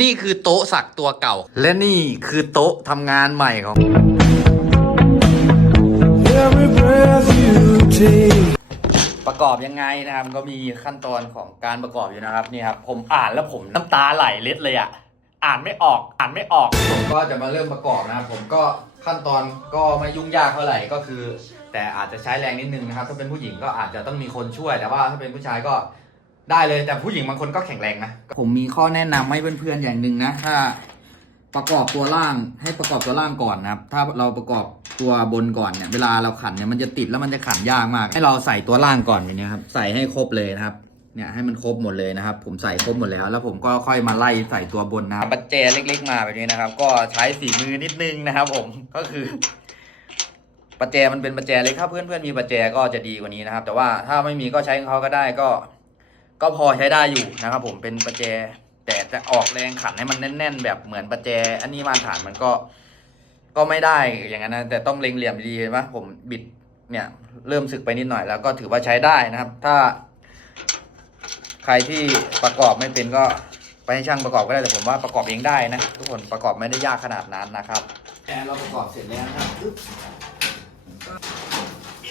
นี่คือโต๊ะสักตัวเก่า และนี่คือโต๊ะทำงานใหม่ของ Every breath you take. ประกอบยังไงนะครับก็มีขั้นตอนของการประกอบอยู่นะครับนี่ครับผมอ่านแล้วผมน้ำตาไหลเล็ดเลยอะอ่านไม่ออกอ่านไม่ออก ผมก็จะมาเริ่มประกอบนะครับผมก็ขั้นตอนก็ไม่ยุ่งยากเท่าไหร่ก็คือ แต่อาจจะใช้แรงนิดนึงนะครับ ถ้าเป็นผู้หญิงก็อาจจะต้องมีคนช่วย แต่ว่าถ้าเป็นผู้ชายก็ ได้เลยแต่ผู้หญิงบางคนก็แข็งแรงนะ ผมมีข้อแนะนำให้เพื่อนๆอย่างหนึ่งนะ ถ้าประกอบตัวล่างให้ประกอบตัวล่างก่อนนะครับ ถ้าเราประกอบตัวบนก่อนเนี่ย เวลาเราขันเนี่ยมันจะติดแล้วมันจะขันยากมาก ให้เราใส่ตัวล่างก่อนอย่างนี้ยครับใส่ให้ครบเลยนะครับ เนี่ยให้มันครบหมดเลยนะครับ ผมใส่ครบหมดแล้ว แล้วผมก็ค่อยมาไล่ใส่ตัวบนนะครับปัจเจเล็ก ๆ มาแบบนี้นะครับ ก็ใช้ฝีมือนิดนึงนะครับ ผมก็คือปัจเจมันเป็นปัจเจเล็กถ้าเพื่อนๆมีปัจเจก็จะดีกว่านี้นะครับ แต่ว่าถ้าไม่มีก็ใช้ของเขาก็ได้ก็ ก็พอใช้ได้อยู่นะครับผมเป็นปัจเจแต่จะออกแรงขันให้มันแน่น ๆ แบบเหมือนประแจ อันนี้มาตรฐานมันก็ ก็ไม่ได้อย่างนั้นนะแต่ต้องเล็งเหลี่ยมดีเห็นปะผมบิดเนี่ย เริ่มสึกไปนิดหน่อยแล้วก็ถือว่าใช้ได้นะครับ ถ้า ใครที่ประกอบไม่เป็นก็ไปให้ช่างประกอบก็ได้แต่ผมว่าประกอบเองได้นะ ทุกคนประกอบไม่ได้ยากขนาดนั้นนะครับ แอนเราประกอบเสร็จแล้วนะครับอึ๊บ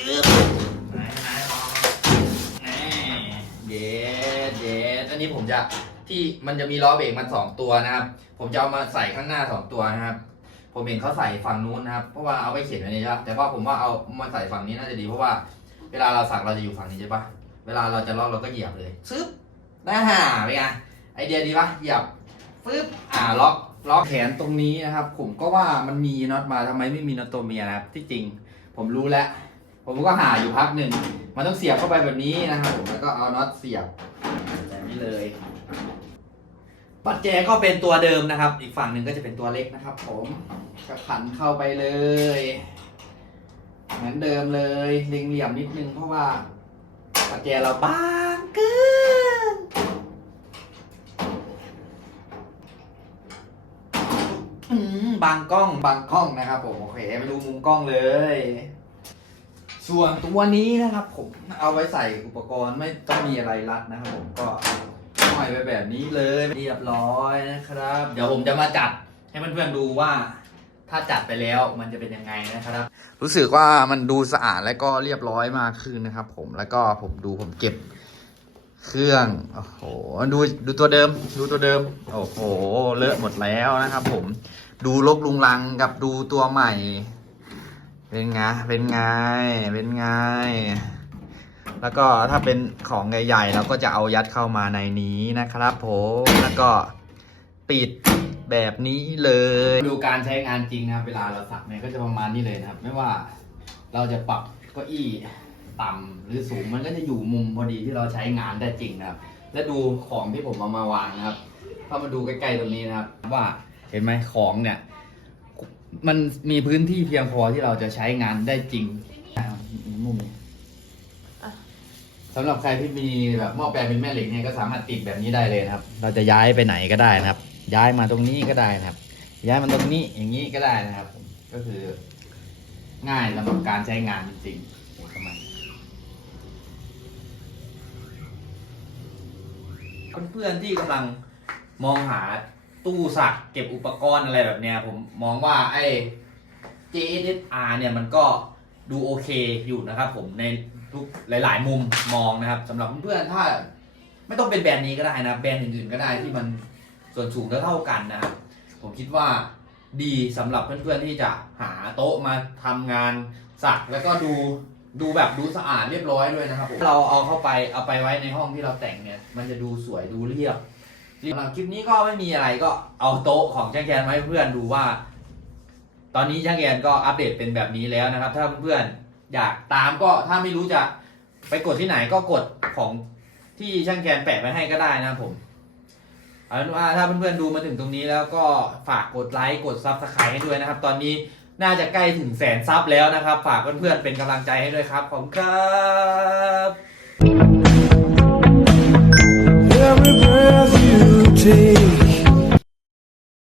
อึ๊บไหนไหนลองนี่เย็ดเย็ดอั นี้ผมจะที่มันจะมีล้อเบรกมันสองตัวนะครับ ผมจะเอามาใส่ข้างหน้าสองตัวนะครับ ผมเห็นเขาใส่ฝั่งนู้นนะครับ เพราะว่าเอาไว้เขียนไว้นี่ใช่ปะแต่ว่าผมว่าเอามาใส่ฝั่งนี้น่าจะดีเพราะว่าเวลาเราสั่งเราจะอยู่ฝั่งนี้ใช่ปะเวลาเราจะล็อกเราก็เหยียบเลยซึบได้ห่าไปไงไอเดียดีปะเหยียบฟึบอ่าล็อกล็อกแขนตรงนี้นะครับ ผมก็ว่ามันมีน็อตมาทำไมไม่มีน็อตตัวเมียนะครับ ที่จริงผมรู้แล้ว ผมก็หาอยู่พักหนึ่งมันต้องเสียบเข้าไปแบบนี้นะครับผมแล้วก็เอาน็อตเสียบแบบ นี้เลย ปัจแจก็เป็นตัวเดิมนะครับ อีกฝั่งหนึ่งก็จะเป็นตัวเล็กนะครับ ผมก็ขันเข้าไปเลย เหมือนเดิมเลยเล็งเหลี่ยมนิดนึงเพราะว่าปัจแจเราบางเกินบางกล้องบางกล้องนะครับผมโอเคไม่รู้มุมกล้องเลย ส่วนตัวนี้นะครับผมเอาไว้ใส่อุปกรณ์ไม่ต้องมีอะไรรัดนะครับผมก็ ห้อยไปแบบนี้เลยเรียบร้อยนะครับ เดี๋ยวผมจะมาจัดให้เพื่อนๆดูว่า ถ้าจัดไปแล้วมันจะเป็นยังไงนะครับ รู้สึกว่ามันดูสะอาดและก็เรียบร้อยมากขึ้นนะครับ ผมแล้วก็ผมดูผมเก็บเครื่องโอ้โหดูดูตัวเดิม ดูตัวเดิม โอ้โหเลอะหมดแล้วนะครับ ผมดูลกลุงลังกับดูตัวใหม่ เป็นไงเป็นไงเป็นไง แล้วก็ถ้าเป็นของใหญ่ๆเราก็จะเอายัดเข้ามาในนี้นะครับผมแล้วก็ปิดแบบนี้เลย ดูการใช้งานจริงนะครับเวลาเราสักเนี่ยก็จะประมาณนี้เลยนะครับ ไม่ว่าเราจะปรับเก้าอี้ต่ำหรือสูงมันก็จะอยู่มุมพอดีที่เราใช้งานได้จริงนะครับ และดูของที่ผมเอามาวางนะครับเข้ามาดูใกล้ๆตรงนี้นะครับ ว่าเห็นไหมของเนี่ย มันมีพื้นที่เพียงพอที่เราจะใช้งานได้จริงมุมนี้ สำหรับใครที่มีแบบหม้อแปลงเป็นแม่เหล็กเนี่ยก็สามารถติดแบบนี้ได้เลยนะครับ เราจะย้ายไปไหนก็ได้นะครับ ย้ายมาตรงนี้ก็ได้นะครับ ย้ายมาตรงนี้อย่างนี้ก็ได้นะครับผมก็คือง่ายสำหรับการใช้งานจริงๆประมาณเพื่อนๆที่กำลังมองหาตู้สักเก็บอุปกรณ์อะไรแบบเนี้ยผมมองว่าไอ้ JSR เนี่ยมันก็ ดูโอเคอยู่นะครับผมในทุกหลาย ๆ มุมมองนะครับสำหรับเพื่อนๆถ้า ไม่ต้องเป็นแบรนด์นี้ก็ได้นะแบรนด์อื่นๆก็ได้ที่มันส่วนสูงเท่าๆกันนะครับผมคิดว่าดีสำหรับเพื่อนๆที่จะหาโต๊ะมาทำงานสักแล้วก็ดูดูแบบดูสะอาดเรียบร้อยด้วยนะครับผมเราเอาเข้าไปเอาไปไว้ในห้องที่เราแต่งเนี่ย มันจะดูสวยดูเรียบสำหรับคลิปนี้ก็ไม่มีอะไรก็เอาโต๊ะของแจ้งแคนมาให้เพื่อนดูว่า ตอนนี้ช่างแกนก็อัปเดตเป็นแบบนี้แล้วนะครับ ถ้าเพื่อนๆอยากตามก็ถ้าไม่รู้จะไปกดที่ไหนก็กดของที่ช่างแกนแปะไว้ให้ก็ได้นะครับผมเอาเป็นว่าถ้าเพื่อนๆดูมาถึงตรงนี้แล้วก็ฝากกดไลค์กดซับสไครต์ให้ด้วยนะครับ ตอนนี้น่าจะใกล้ถึงแสนซับแล้วนะครับ ฝากเพื่อนๆเป็นกำลังใจให้ด้วยครับขอบคุณครับ Every breath you take.